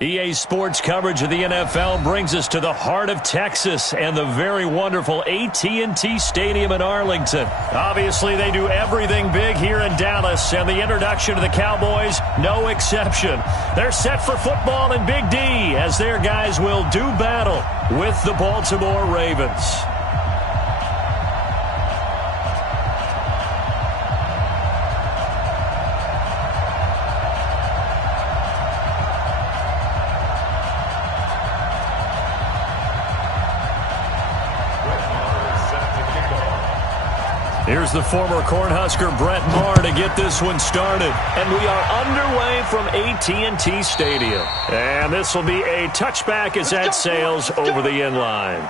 EA Sports coverage of the NFL brings us to the heart of Texas and the very wonderful AT&T Stadium in Arlington. Obviously, they do everything big here in Dallas, and the introduction to the Cowboys, no exception. They're set for football in Big D as their guys will do battle with the Baltimore Ravens. Here's the former Cornhusker Brett Maher to get this one started. And we are underway from AT&T Stadium. And this will be a touchback as that sails over the end line.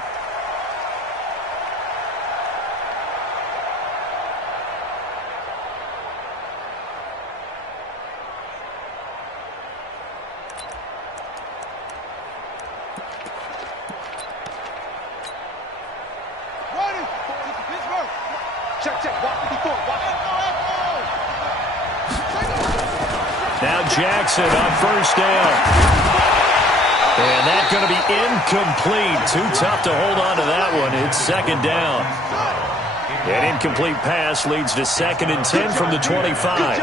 Now Jackson on first down. And that's going to be incomplete. Too tough to hold on to that one. It's second down. An incomplete pass leads to 2nd and 10 from the 25.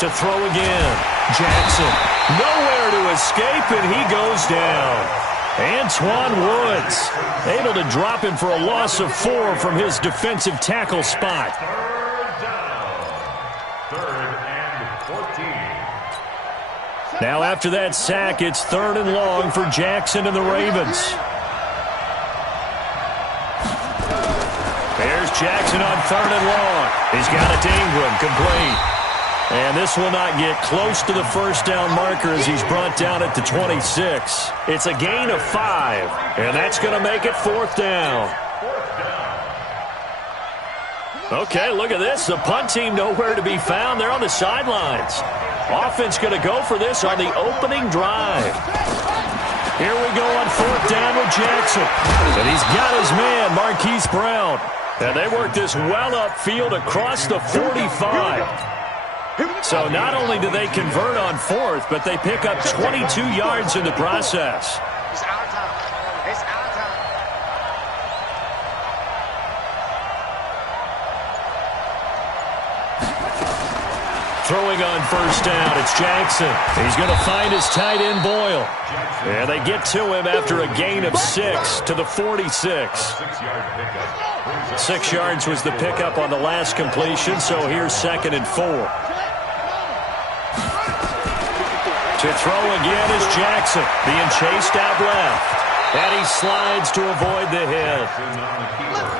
To throw again. Jackson. Nowhere to escape, and he goes down. Antoine Woods able to drop him for a loss of 4 from his defensive tackle spot. Third and 14. Now after that sack, it's 3rd and long for Jackson and the Ravens. There's Jackson on 3rd and long. He's got it to Ingram, complete. And this will not get close to the first down marker as he's brought down at the 26. It's a gain of 5, and that's going to make it 4th down. Okay, look at this. The punt team nowhere to be found. They're on the sidelines. Offense going to go for this on the opening drive. Here we go on 4th down with Jackson. And he's got his man, Marquise Brown. And they work this well upfield across the 45. So not only do they convert on 4th, but they pick up 22 yards in the process. It's our time. It's our time. Throwing on first down, it's Jackson. He's going to find his tight end, Boyle. And they get to him after a gain of 6 to the 46. 6 yards was the pickup on the last completion, so here's 2nd and 4. To throw again is Jackson, being chased out left. And he slides to avoid the hit.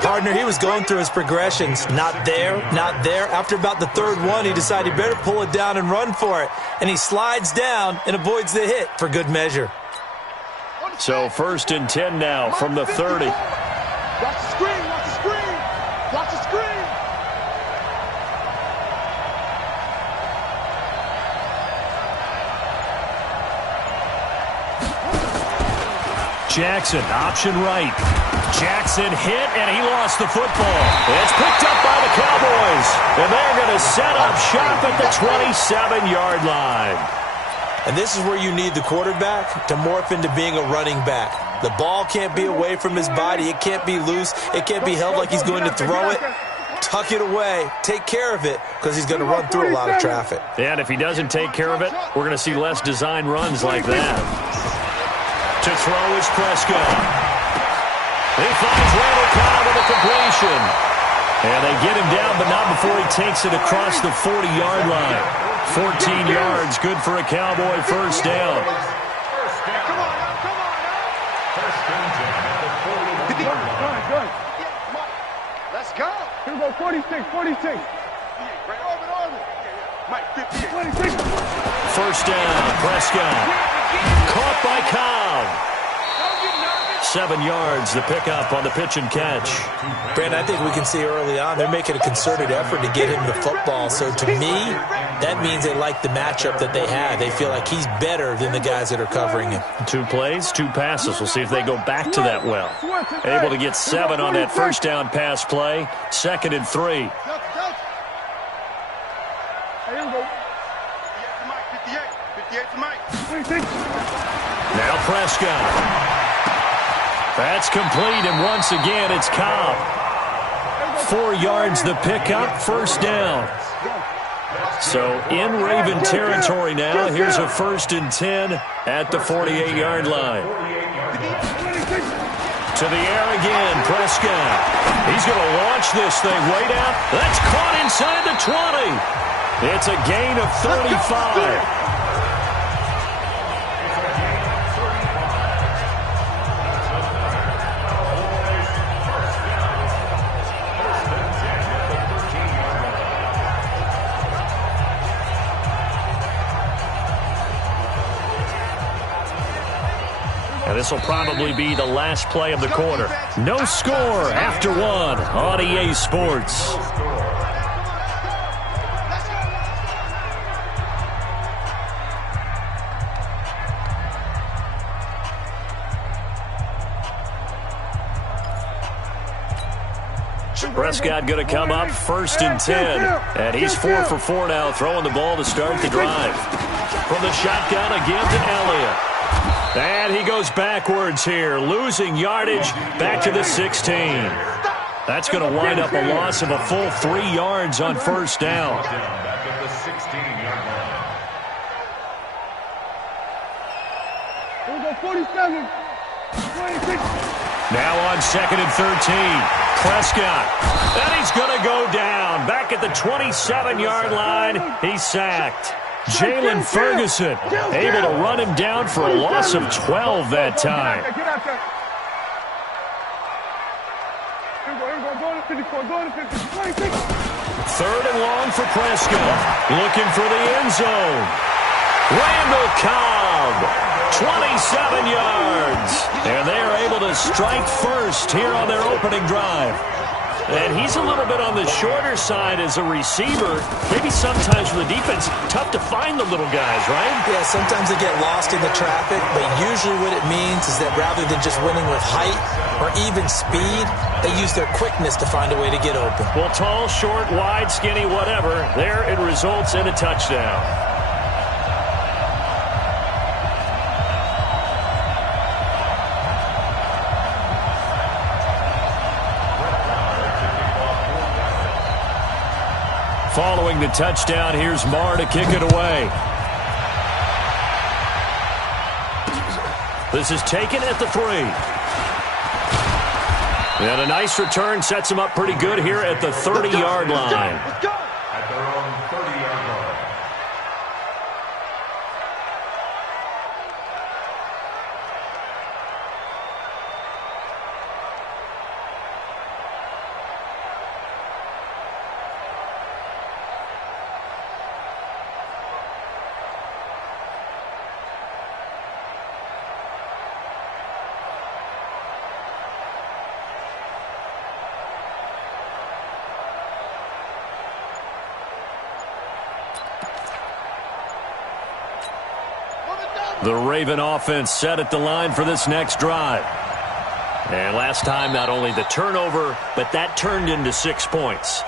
Partner, he was going through his progressions. Not there, not there. After about the 3rd one, he decided he better pull it down and run for it. And he slides down and avoids the hit for good measure. So 1st and 10 now from the 30. Watch the screen, watch the screen. Watch the screen. Jackson, option right. Jackson hit, and he lost the football. It's picked up by the Cowboys, and they're going to set up shop at the 27-yard line. And this is where you need the quarterback to morph into being a running back. The ball can't be away from his body. It can't be loose. It can't be held like he's going to throw it. Tuck it away. Take care of it because he's going to run through a lot of traffic. And if he doesn't take care of it, we're going to see less design runs like that. To throw is Prescott. He finds Randall Cobb with a completion. And they get him down, but not before he takes it across the 40-yard line. 14 yards, good for a Cowboy first down. Come on now, come on now. Good. Let's go. Here we go, 46, 46. Mike, 58. 26. First down, Prescott. Caught by Cobb. 7 yards, the pickup on the pitch and catch. Brandon, I think we can see early on they're making a concerted effort to get him the football. So to me, that means they like the matchup that they have. They feel like he's better than the guys that are covering him. 2 plays, 2 passes. We'll see if they go back to that well. Able to get 7 on that first down pass play. 2nd and 3. Now Prescott. That's complete, and once again it's Cobb. 4 yards the pickup, first down. So in Raven territory now. Here's a 1st and 10 at the 48-yard line. To the air again, Prescott. He's going to launch this thing way down. That's caught inside the 20. It's a gain of 35. This will probably be the last play of the quarter. No score after 1 on EA Sports. Prescott going to come up 1st and 10. And he's 4 for 4 now, throwing the ball to start the drive. From the shotgun again to Elliott. And he goes backwards here, losing yardage back to the 16. That's going to wind up a loss of a full 3 yards on first down. Now on 2nd and 13, Prescott. And he's going to go down. Back at the 27-yard line, he's sacked. Jalen Ferguson able to run him down for a loss of 12 that time. 3rd and long for Prescott. Looking for the end zone. Randall Cobb, 27 yards. And they are able to strike first here on their opening drive. And he's a little bit on the shorter side as a receiver. Maybe sometimes for the defense, tough to find the little guys, right? Yeah, sometimes they get lost in the traffic, but usually what it means is that rather than just winning with height or even speed, they use their quickness to find a way to get open. Well, tall, short, wide, skinny, whatever, there it results in a touchdown. Following the touchdown, here's Marr to kick it away. This is taken at the 3. And a nice return sets him up pretty good here at the 30-yard line. At their own 30-yard line. The Raven offense set at the line for this next drive. And last time, not only the turnover, but that turned into 6 points.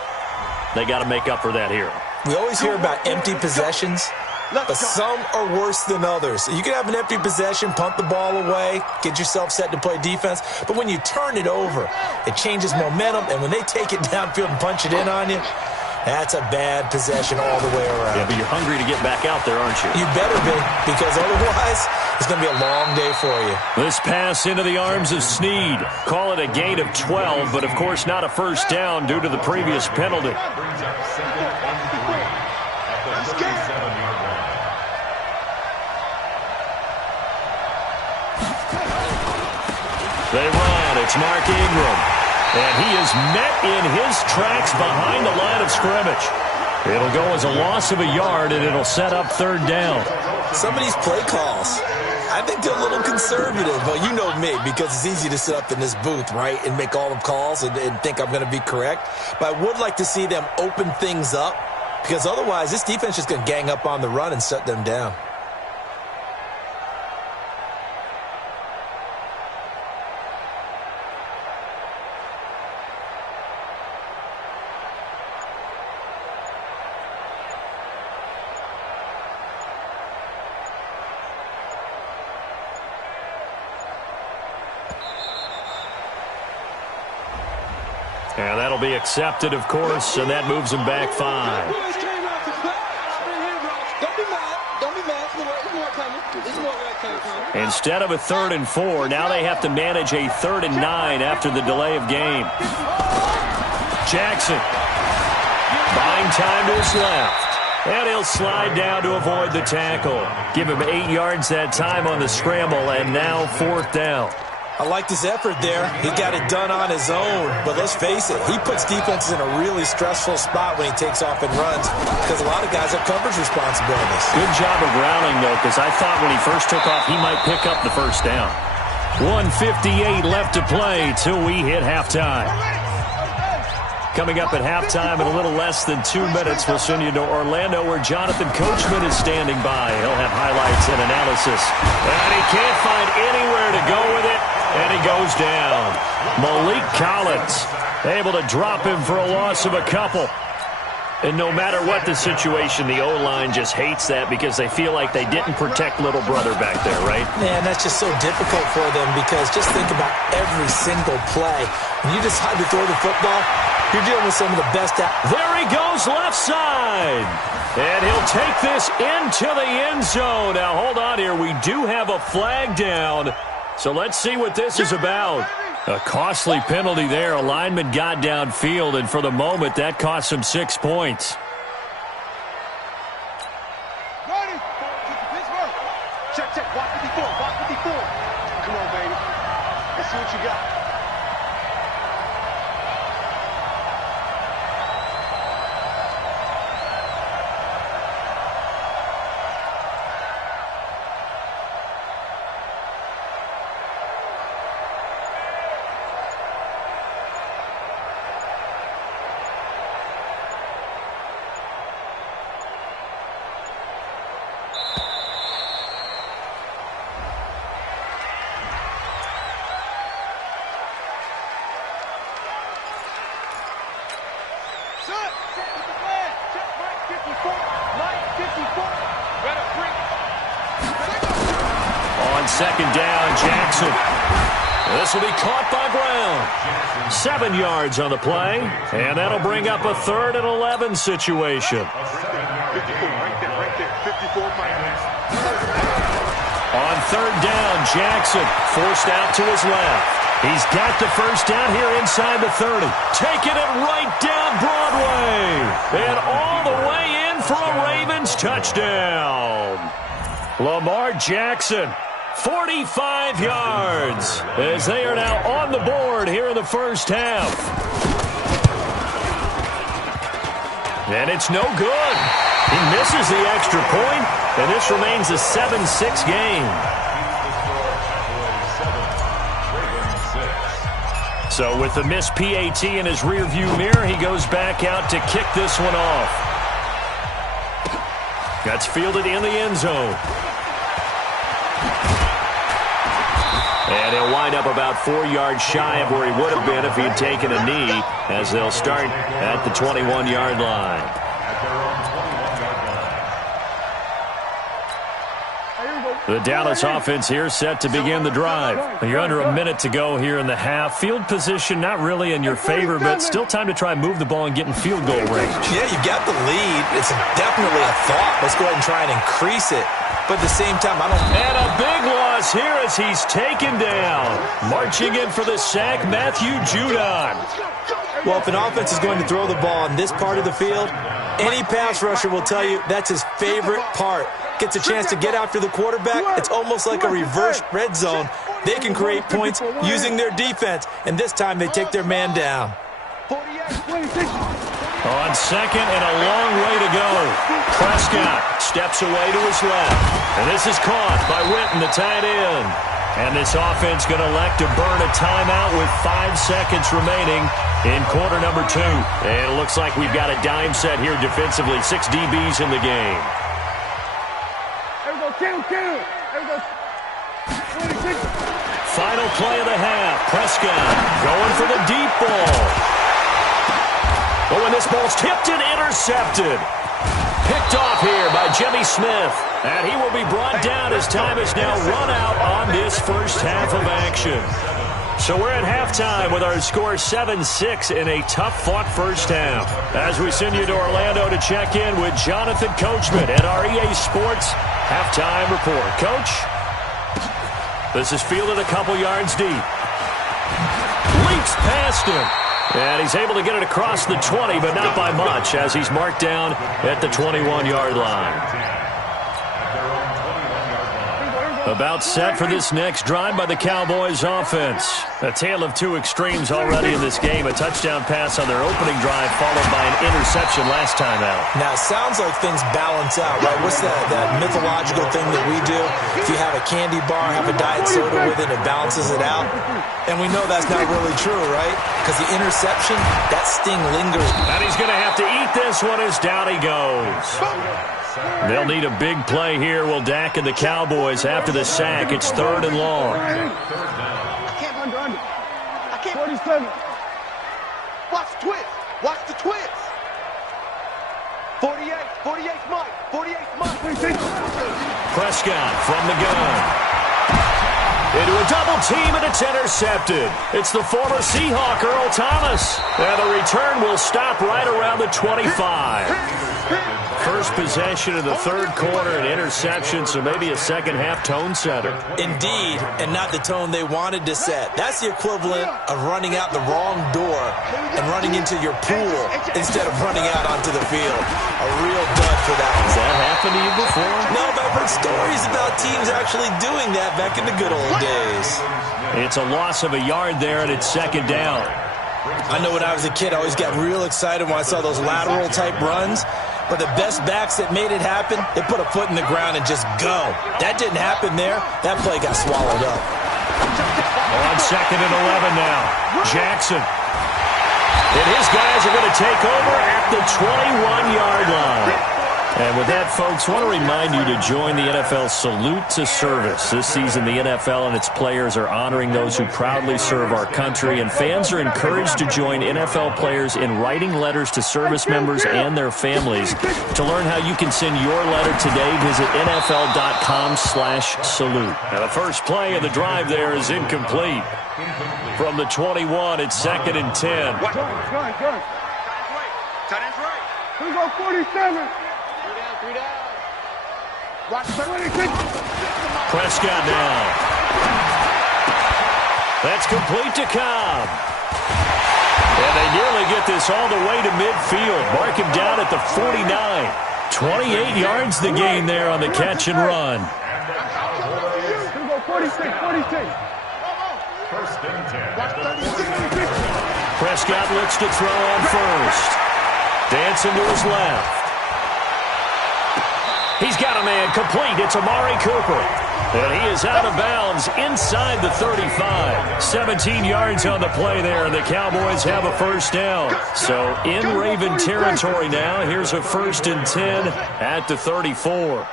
They got to make up for that here. We always hear about empty possessions, but some are worse than others. You can have an empty possession, punt the ball away, get yourself set to play defense, but when you turn it over, it changes momentum, and when they take it downfield and punch it in on you, that's a bad possession all the way around. Yeah, but you're hungry to get back out there, aren't you? You better be, because otherwise it's going to be a long day for you. This pass into the arms of Snead. Call it a gain of 12, but of course not a first down due to the previous penalty. They run. It's Mark Ingram. And he is met in his tracks behind the line of scrimmage. It'll go as a loss of a yard, and it'll set up 3rd down. Some of these play calls, I think they're a little conservative. Well, you know me, because it's easy to sit up in this booth, right, and make all the calls and think I'm going to be correct. But I would like to see them open things up, because otherwise this defense is going to gang up on the run and shut them down. And that'll be accepted, of course, and that moves him back 5. Instead of a 3rd and 4, now they have to manage a 3rd and 9 after the delay of game. Jackson buying time to his left. And he'll slide down to avoid the tackle. Give him 8 yards that time on the scramble, and now 4th down. I like this effort there. He got it done on his own. But let's face it, he puts defenses in a really stressful spot when he takes off and runs, because a lot of guys have coverage responsibilities. Good job of rounding, though, because I thought when he first took off, he might pick up the first down. 1:58 left to play till we hit halftime. Coming up at halftime in a little less than 2 minutes, we'll send you to Orlando, where Jonathan Coachman is standing by. He'll have highlights and analysis. And he can't find anywhere to go with it. And he goes down. Malik Collins able to drop him for a loss of a couple. And no matter what the situation, the O-line just hates that because they feel like they didn't protect little brother back there, right? Man, that's just so difficult for them, because just think about every single play. When you decide to throw the football, you're dealing with some of the best. There he goes, left side. And he'll take this into the end zone. Now, hold on here. We do have a flag down. So let's see what this is about. A costly penalty there. A lineman got downfield, and for the moment, that cost him 6 points. Check, check. Watch 54. Watch 54. Come on, baby. Let's see what you got. On second down, Jackson. This will be caught by Brown. 7 yards on the play, and that'll bring up a 3rd and 11 situation. 54, right there, 54 minus. On 3rd down, Jackson forced out to his left. He's got the first down here inside the 30. Taking it right down Broadway. And all the way in for a Ravens touchdown. Lamar Jackson, 45 yards, as they are now on the board here in the first half. And it's no good. He misses the extra point, and this remains a 7-6 game. So with the missed PAT in his rearview mirror, he goes back out to kick this one off. That's fielded in the end zone. And he'll wind up about 4 yards shy of where he would have been if he had taken a knee, as they'll start at the 21-yard line. The Dallas offense here set to begin the drive. You're under a minute to go here in the half. Field position not really in your favor, but still time to try and move the ball and get in field goal range. Yeah, you got the lead. It's definitely a thought. Let's go ahead and try and increase it. But at the same time, I don't... And a big loss here as he's taken down. Marching in for the sack, Matthew Judon. Well, if an offense is going to throw the ball in this part of the field, any pass rusher will tell you that's his favorite part. Gets a chance to get after the quarterback. It's almost like a reverse red zone. They can create points using their defense, and this time they take their man down. 48, 26. On second and a long way to go. Prescott steps away to his left. And this is caught by Witten, the tight end. And this offense going to elect to burn a timeout with 5 seconds remaining in quarter number 2. And it looks like we've got a dime set here defensively. 6 DBs in the game. There we go, kill. There we go. 26. Final play of the half. Prescott going for the deep ball. Oh, and this ball's tipped and intercepted. Picked off here by Jimmy Smith. And he will be brought down as time is now run out on this first half of action. So we're at halftime with our score 7-6 in a tough-fought first half. As we send you to Orlando to check in with Jonathan Coachman at our EA Sports Halftime Report. Coach, this is fielded a couple yards deep. Leaks past him. And he's able to get it across the 20, but not by much, as he's marked down at the 21-yard line. About set for this next drive by the Cowboys offense. A tale of two extremes already in this game. A touchdown pass on their opening drive, followed by an interception last time out. Now, it sounds like things balance out, right? What's that mythological thing that we do? If you have a candy bar, have a diet soda with it, it balances it out. And we know that's not really true, right? Because the interception, that sting lingers. And he's going to have to eat this one as down he goes. They'll need a big play here, will Dak and the Cowboys after the sack. It's 3rd and long. I can't. Under. I can't. 47. Watch the twist. Watch the twist. 48. 48's Mike. 48's Mike. 26. Prescott from the gun. Into a double team, and it's intercepted. It's the former Seahawk, Earl Thomas. And the return will stop right around the 25. First possession of the third quarter, an interception, so maybe a second-half tone setter. Indeed, and not the tone they wanted to set. That's the equivalent of running out the wrong door and running into your pool instead of running out onto the field. A real dud for that. Has that happened to you before? No, but I've heard stories about teams actually doing that back in the good old days. It's a loss of a yard there, and it's second down. I know when I was a kid, I always got real excited when I saw those lateral-type runs. But the best backs that made it happen, they put a foot in the ground and just go. That didn't happen there. That play got swallowed up. On 2nd and 11 now. Jackson. And his guys are going to take over at the 21-yard line. And with that, folks, I want to remind you to join the NFL Salute to Service. This season, the NFL and its players are honoring those who proudly serve our country, and fans are encouraged to join NFL players in writing letters to service members and their families. To learn how you can send your letter today, visit NFL.com/salute. Now, the first play of the drive there is incomplete. From the 21, it's 2nd and 10. Good. Tight end's right. Here we go, 47. 3 down. Watch the 26. Prescott now. That's complete to Cobb. And they nearly get this all the way to midfield. Mark him down at the 49. 28 yards the gain there on the catch and run. Here we go, 46. First and 10. Watch 36. Prescott looks to throw on first. Dancing to his left. He's got a man complete. It's Amari Cooper. And he is out of bounds inside the 35. 17 yards on the play there, and the Cowboys have a first down. So in Raven territory now. Here's a 1st and 10 at the 34.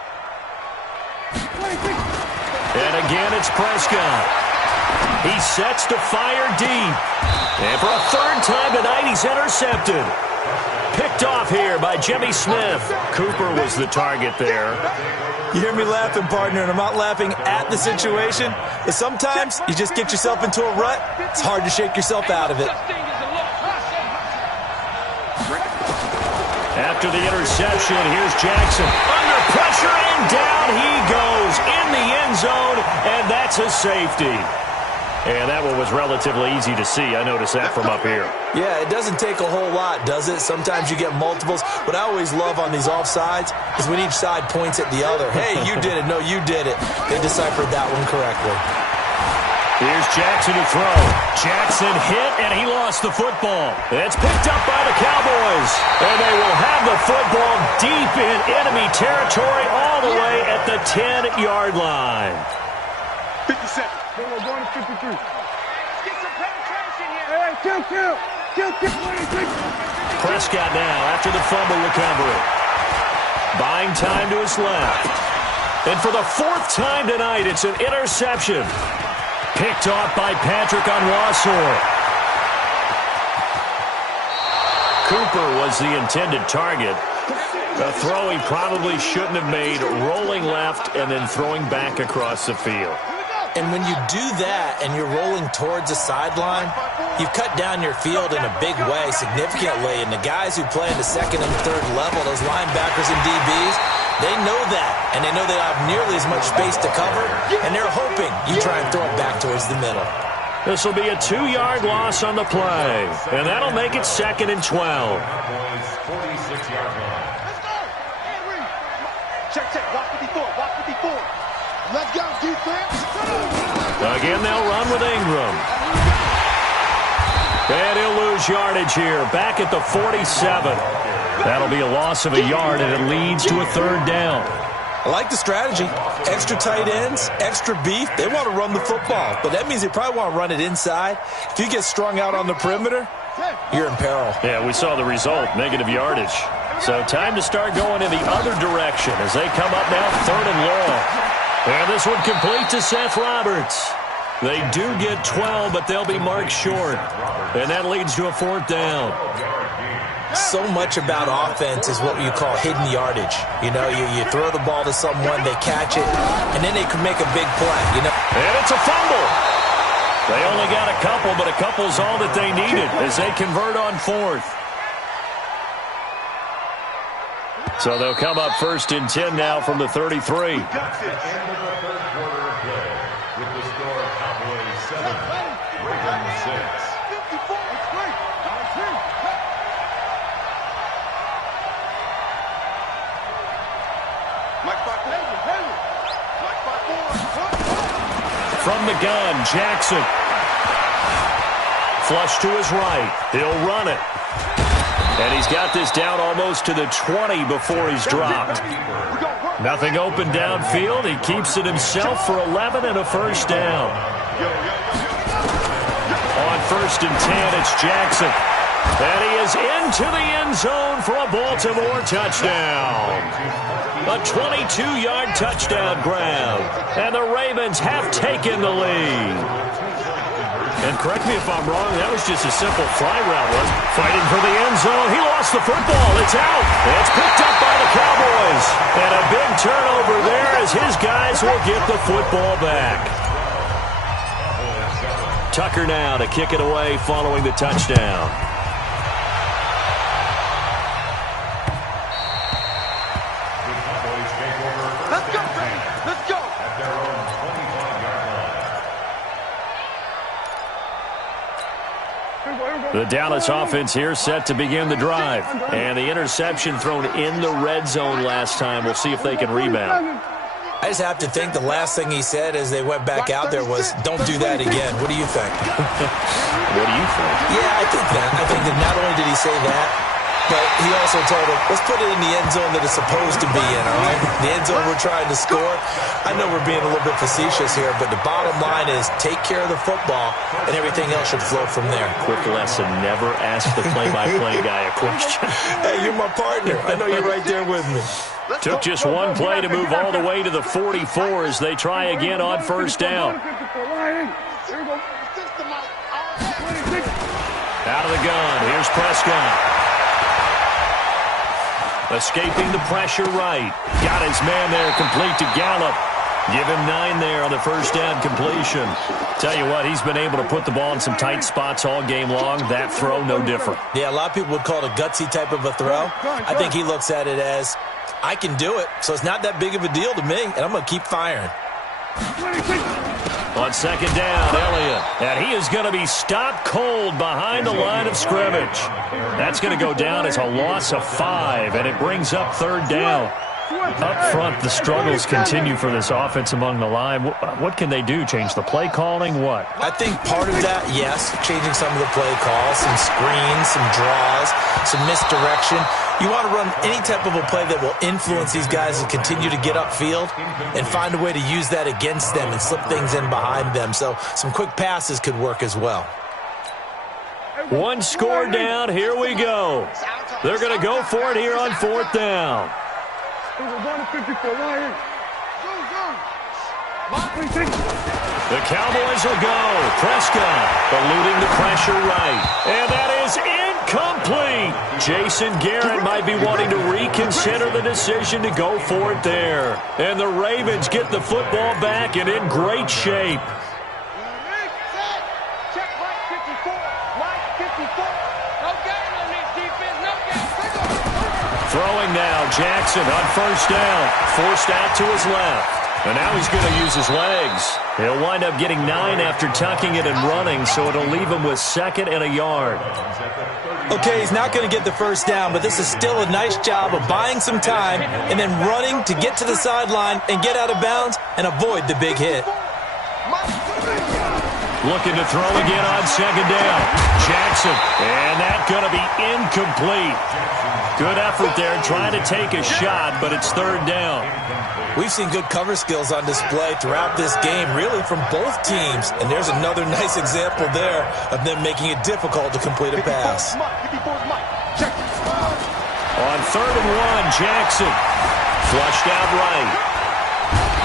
And again, it's Prescott. He sets to fire deep. And for a 3rd time tonight, he's intercepted. Picked off here by Jimmy Smith. Cooper was the target there. You hear me laughing, partner, and I'm not laughing at the situation, but sometimes you just get yourself into a rut. It's hard to shake yourself out of it. After the interception, here's Jackson. Under pressure, and down he goes in the end zone, and that's a safety. And that one was relatively easy to see. I noticed that from up here. Yeah, it doesn't take a whole lot, does it? Sometimes you get multiples. What I always love on these offsides is when each side points at the other. Hey, you did it. No, you did it. They deciphered that one correctly. Here's Jackson to throw. Jackson hit, and he lost the football. It's picked up by the Cowboys, and they will have the football deep in enemy territory all the way at the 10-yard line. 57. We're going to 53. Get some penetration here. Hey, kill. 26. Prescott now after the fumble recovery. Buying time to his left. And for the 4th time tonight, it's an interception. Picked off by Patrick on Wassor. Cooper was the intended target. A throw he probably shouldn't have made, rolling left and then throwing back across the field. And when you do that and you're rolling towards the sideline, you've cut down your field in a big way, significantly. And the guys who play in the 2nd and 3rd level, those linebackers and DBs, they know that. And they know they don't have nearly as much space to cover. And they're hoping you try and throw it back towards the middle. This will be a 2-yard loss on the play. And that'll make it 2nd and 12. 46-yard line. Check. Walk 54. Let's go, defense. Again, they'll run with Ingram. And he'll lose yardage here. Back at the 47. That'll be a loss of a yard, and it leads to a 3rd down. I like the strategy. Extra tight ends, extra beef. They want to run the football, but that means they probably want to run it inside. If you get strung out on the perimeter, you're in peril. Yeah, we saw the result, negative yardage. So time to start going in the other direction as they come up now 3rd and long. And this one complete to Seth Roberts. They do get 12, but they'll be marked short. And that leads to a 4th down. So much about offense is what you call hidden yardage. You know, you throw the ball to someone, they catch it, and then they can make a big play. You know, and it's a fumble. They only got a couple, but a couple's all that they needed as they convert on 4th. So they'll come up 1st and 10 now from the 33. End of the 3rd quarter of play with the score Cowboys 7, Ravens 6. From the gun, Jackson. Flush to his right. He'll run it. And he's got this down almost to the 20 before he's dropped. Nothing open downfield. He keeps it himself for 11 and a 1st down. On 1st and 10, it's Jackson. And he is into the end zone for a Baltimore touchdown. A 22-yard touchdown grab. And the Ravens have taken the lead. And correct me if I'm wrong, that was just a simple fly route, wasn't it? Fighting for the end zone. He lost the football. It's out. It's picked up by the Cowboys. And a big turnover there as his guys will get the football back. Tucker now to kick it away following the touchdown. Let's go. At their own 25-yard line. The Dallas offense here set to begin the drive. And the interception thrown in the red zone last time. We'll see if they can rebound. I just have to think the last thing he said as they went back out there was, don't do that again. What do you think? What do you think? Yeah, I think that. I think that not only did he say that, but he also told him, let's put it in the end zone that it's supposed to be in, all right? The end zone we're trying to score. I know we're being a little bit facetious here, but the bottom line is take care of the football, and everything else should flow from there. Quick lesson, never ask the play-by-play guy a question. Hey, you're my partner. I know you're right there with me. Took just one play to move all the way to the 44 as they try again on 1st down. Out of the gun, here's Prescott. Escaping the pressure right. Got his man there complete to Gallup. Give him 9 there on the 1st down completion. Tell you what, he's been able to put the ball in some tight spots all game long. That throw, no different. Yeah, a lot of people would call it a gutsy type of a throw. I think he looks at it as, I can do it, so it's not that big of a deal to me, and I'm going to keep firing. On 2nd down, Elliott. And he is going to be stopped cold behind the line of scrimmage. That's going to go down as a loss of 5, and it brings up 3rd down. Up front, the struggles continue for this offense among the line. What can they do? Change the play calling? What? I think part of that, yes, changing some of the play calls, some screens, some draws, some misdirection. You want to run any type of a play that will influence these guys and continue to get upfield and find a way to use that against them and slip things in behind them. So some quick passes could work as well. One score down. Here we go. They're going to go for it here on 4th down. The Cowboys will go. Prescott eluding the pressure right. And that is incomplete. Jason Garrett might be wanting to reconsider the decision to go for it there. And the Ravens get the football back and in great shape. Throwing now, Jackson on 1st down. Forced out to his left. And now he's going to use his legs. He'll wind up getting 9 after tucking it and running, so it'll leave him with 2nd and a yard. Okay, he's not going to get the 1st down, but this is still a nice job of buying some time and then running to get to the sideline and get out of bounds and avoid the big hit. Looking to throw again on 2nd down. Jackson, and that's going to be incomplete. Good effort there trying to take a shot, but it's 3rd down. We've seen good cover skills on display throughout this game, really from both teams. And there's another nice example there of them making it difficult to complete a pass. On 3rd and 1, Jackson. Flushed out right.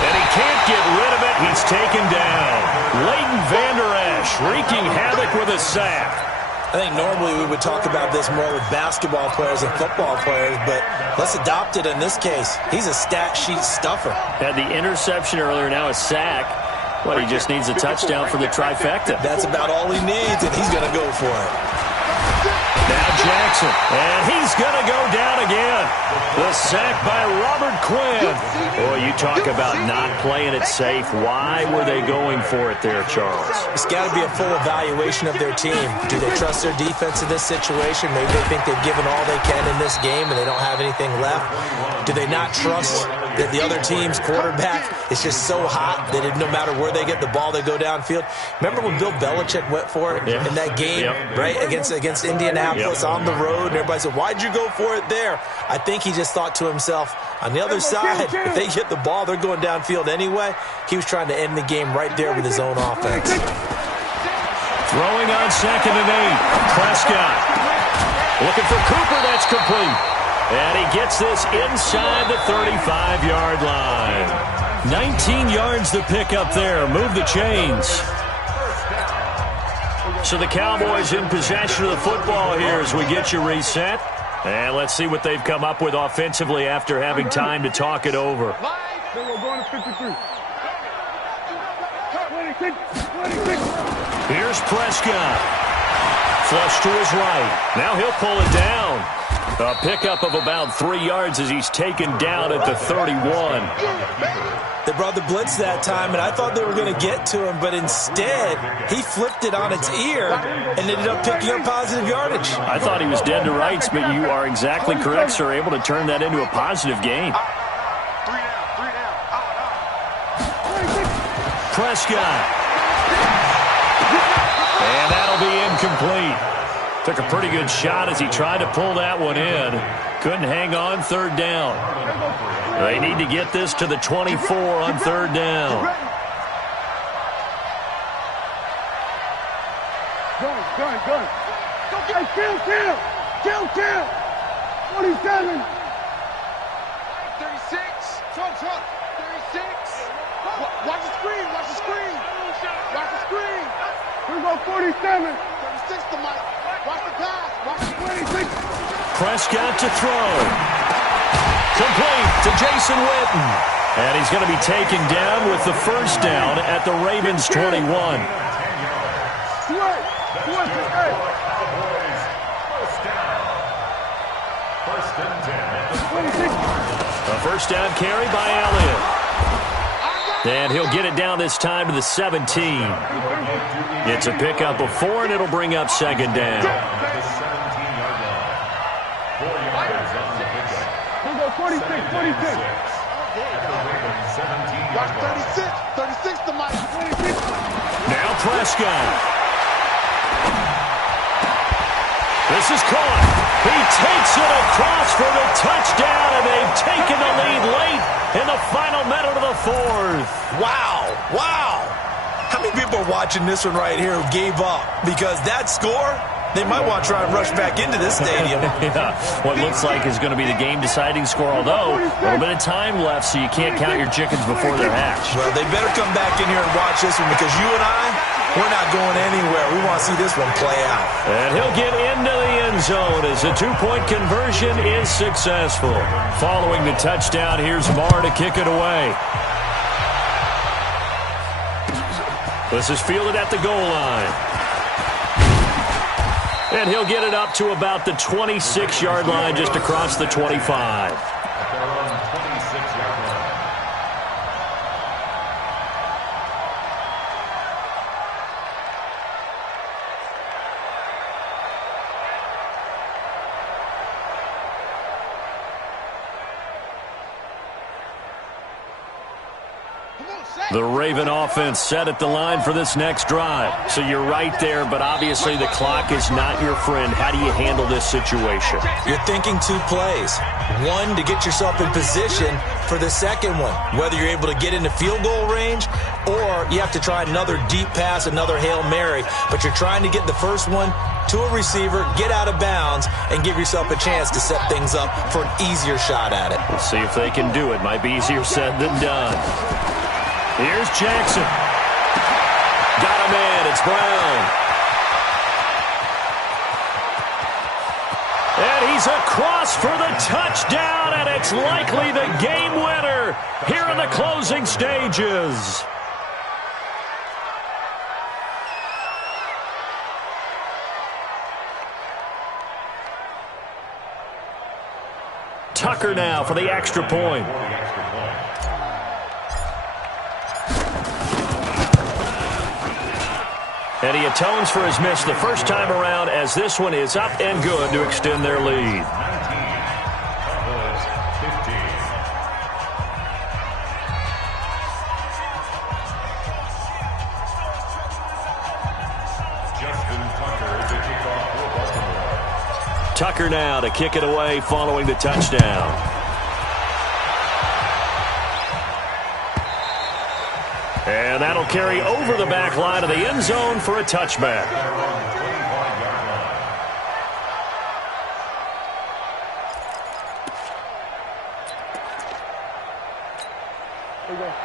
And he can't get rid of it. He's taken down. Leighton Vander Esch wreaking havoc with a sack. I think normally we would talk about this more with basketball players and football players, but let's adopt it in this case. He's a stat sheet stuffer. Had the interception earlier, now a sack. Well, he just needs a touchdown for the trifecta. That's about all he needs, and he's going to go for it. Now Jackson, and he's going to go down again. The sack by Robert Quinn. Boy, you talk about not playing it safe. Why were they going for it there, Charles? It's got to be a full evaluation of their team. Do they trust their defense in this situation? Maybe they think they've given all they can in this game and they don't have anything left. Do they not trust that the other team's quarterback is just so hot that no matter where they get the ball, they go downfield? Remember when Bill Belichick went for it in that game, right, against Indianapolis on the road, and everybody said, why'd you go for it there? I think he just thought to himself, on the other side, if they get the ball, they're going downfield anyway. He was trying to end the game right there with his own offense. Throwing on 2nd and 8. Prescott looking for Cooper. That's complete. And he gets this inside the 35-yard line. 19 yards to pick up there. Move the chains. So the Cowboys in possession of the football here as we get you reset. And let's see what they've come up with offensively after having time to talk it over. Here's Prescott. Flush to his right. Now he'll pull it down. A pickup of about 3 yards as he's taken down at the 31. They brought the blitz that time, and I thought they were going to get to him, but instead, he flipped it on its ear and ended up picking up positive yardage. I thought he was dead to rights, but you are exactly correct, sir. Able to turn that into a positive gain. Prescott. And that'll be incomplete. Took a pretty good shot as he tried to pull that one in. Couldn't hang on 3rd down. They need to get this to the 24 on 3rd down. Gun. Hey, kill. 47. 36. Trump. 36. Watch the screen. Watch the screen. Here we go, 47. 36 to Mike. Watch the pass. Watch the 26. Prescott to throw. Complete to Jason Witten. And he's going to be taken down with the 1st down at the Ravens 21. A 1st down carry by Elliott. And he'll get it down this time to the 17. It's a pickup of 4, and it'll bring up 2nd down. 46. Watch 36. 36 to Mike. Now Prescott. This is caught. He takes it across for the touchdown, and they've taken the lead late in the final minute of the fourth. Wow. Wow. How many people are watching this one right here who gave up? Because that score, they might want to try and rush back into this stadium. Yeah, what looks like is going to be the game-deciding score, although a little bit of time left, so you can't count your chickens before they're hatched. Well, they better come back in here and watch this one, because you and I, we're not going anywhere. We want to see this one play out. And he'll get into the end zone as the two-point conversion is successful. Following the touchdown, here's Marr to kick it away. This is fielded at the goal line. And he'll get it up to about the 26-yard line, just across the 25. At their own 26-yard line. The Raven offense set at the line for this next drive. So you're right there, but obviously the clock is not your friend. How do you handle this situation? You're thinking two plays. One, to get yourself in position for the second one, whether you're able to get into field goal range or you have to try another deep pass, another Hail Mary. But you're trying to get the first one to a receiver, get out of bounds, and give yourself a chance to set things up for an easier shot at it. We'll see if they can do it. Might be easier said than done. Here's Jackson. Got him in. It's Brown. And he's across for the touchdown, and it's likely the game winner here in the closing stages. Tucker now for the extra point. And he atones for his miss the first time around, as this one is up and good to extend their lead. 19. Tucker now to kick it away following the touchdown. And that'll carry over the back line of the end zone for a touchback.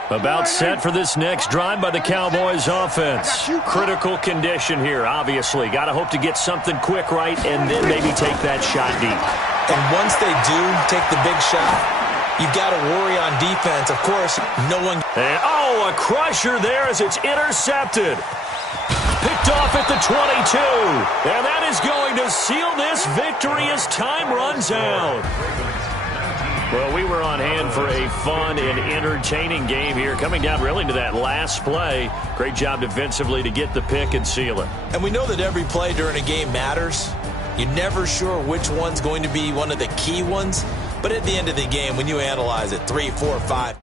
About set for this next drive by the Cowboys offense. Critical condition here, obviously. Got to hope to get something quick right and then maybe take that shot deep. And once they do take the big shot, you've got to worry on defense. Of course, no one... And, oh, a crusher there as it's intercepted. Picked off at the 22. And that is going to seal this victory as time runs out. Well, we were on hand for a fun and entertaining game here, coming down really to that last play. Great job defensively to get the pick and seal it. And we know that every play during a game matters. You're never sure which one's going to be one of the key ones. But at the end of the game, when you analyze it, 3, 4, 5,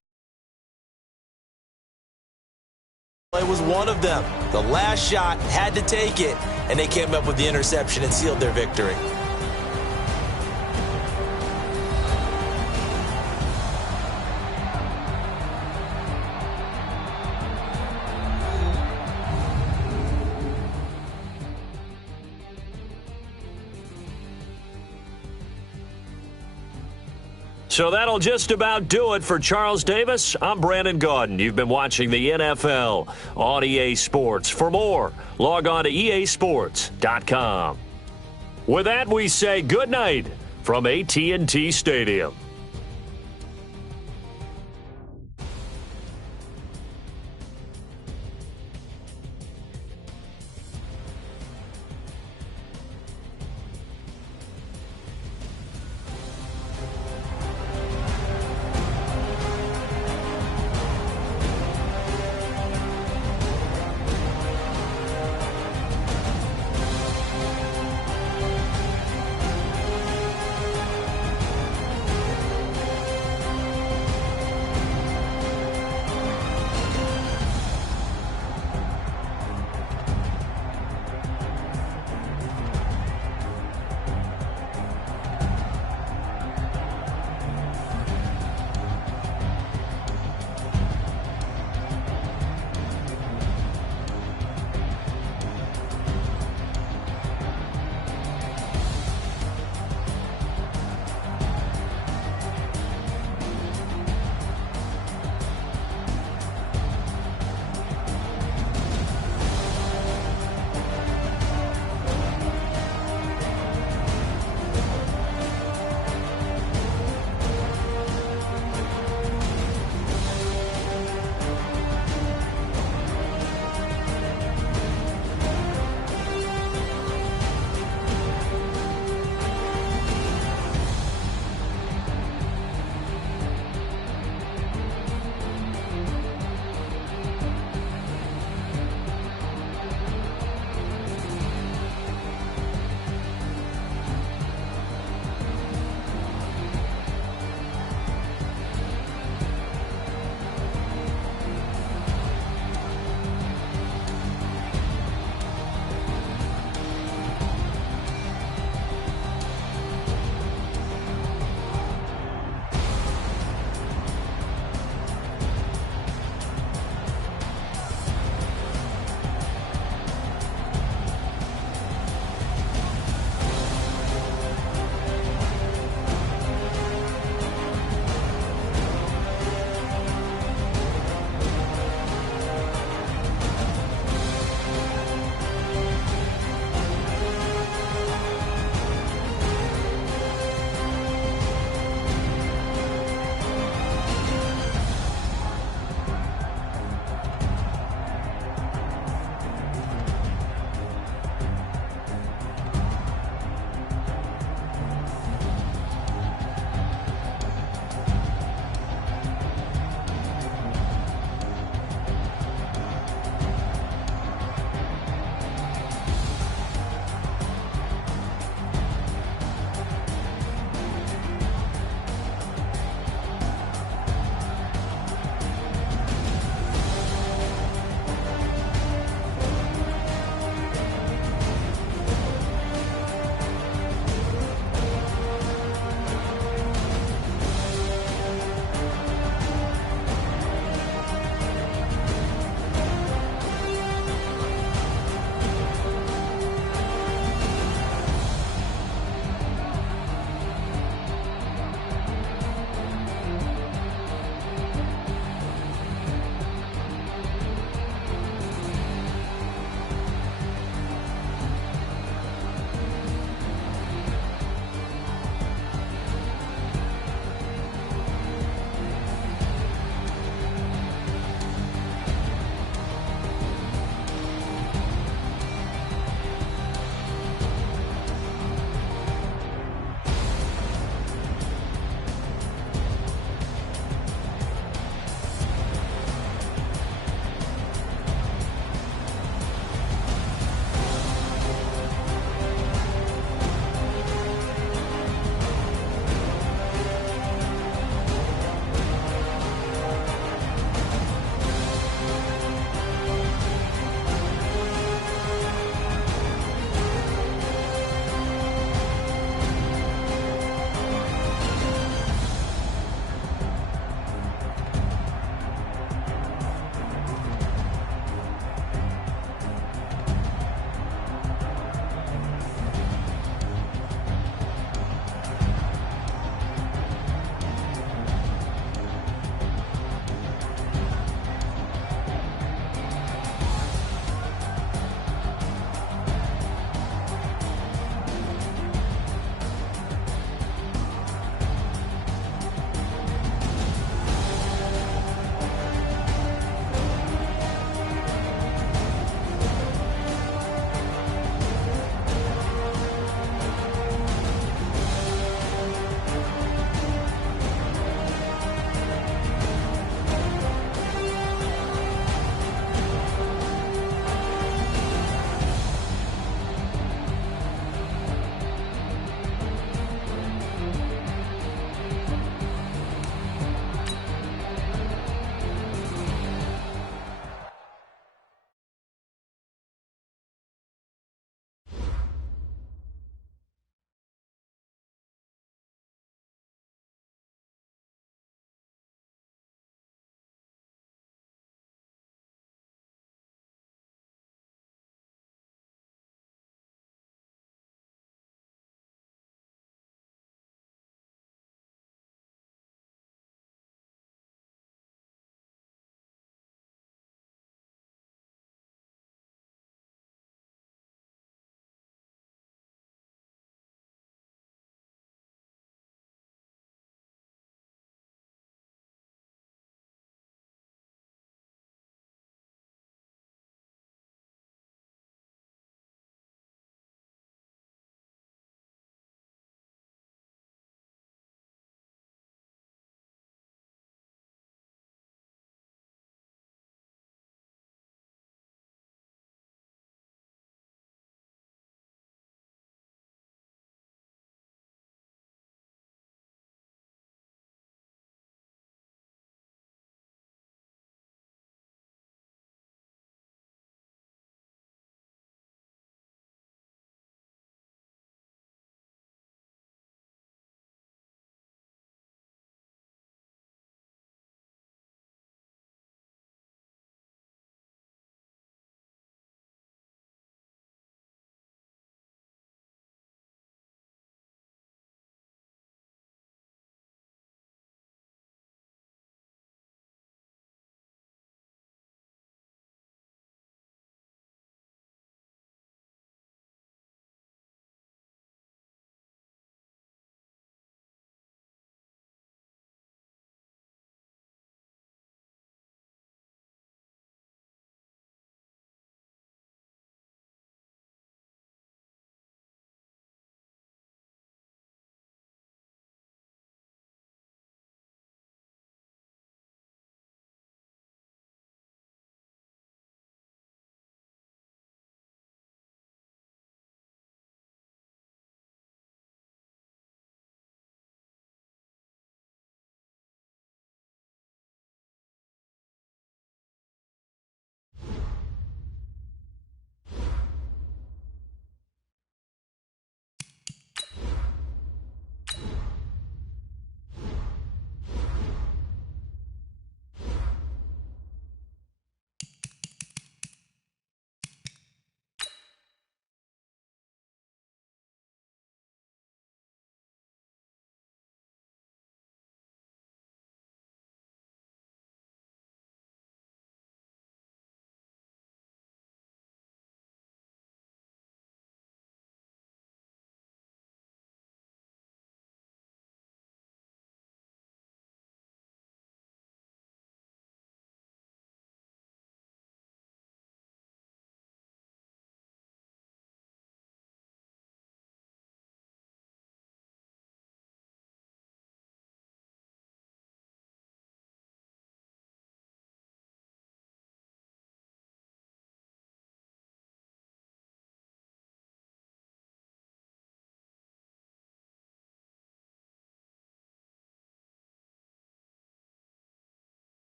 it was one of them. The last shot had to take it, and they came up with the interception and sealed their victory. So that'll just about do it for Charles Davis. I'm Brandon Gaudin. You've been watching the NFL on EA Sports. For more, log on to easports.com. With that, we say good night from AT&T Stadium.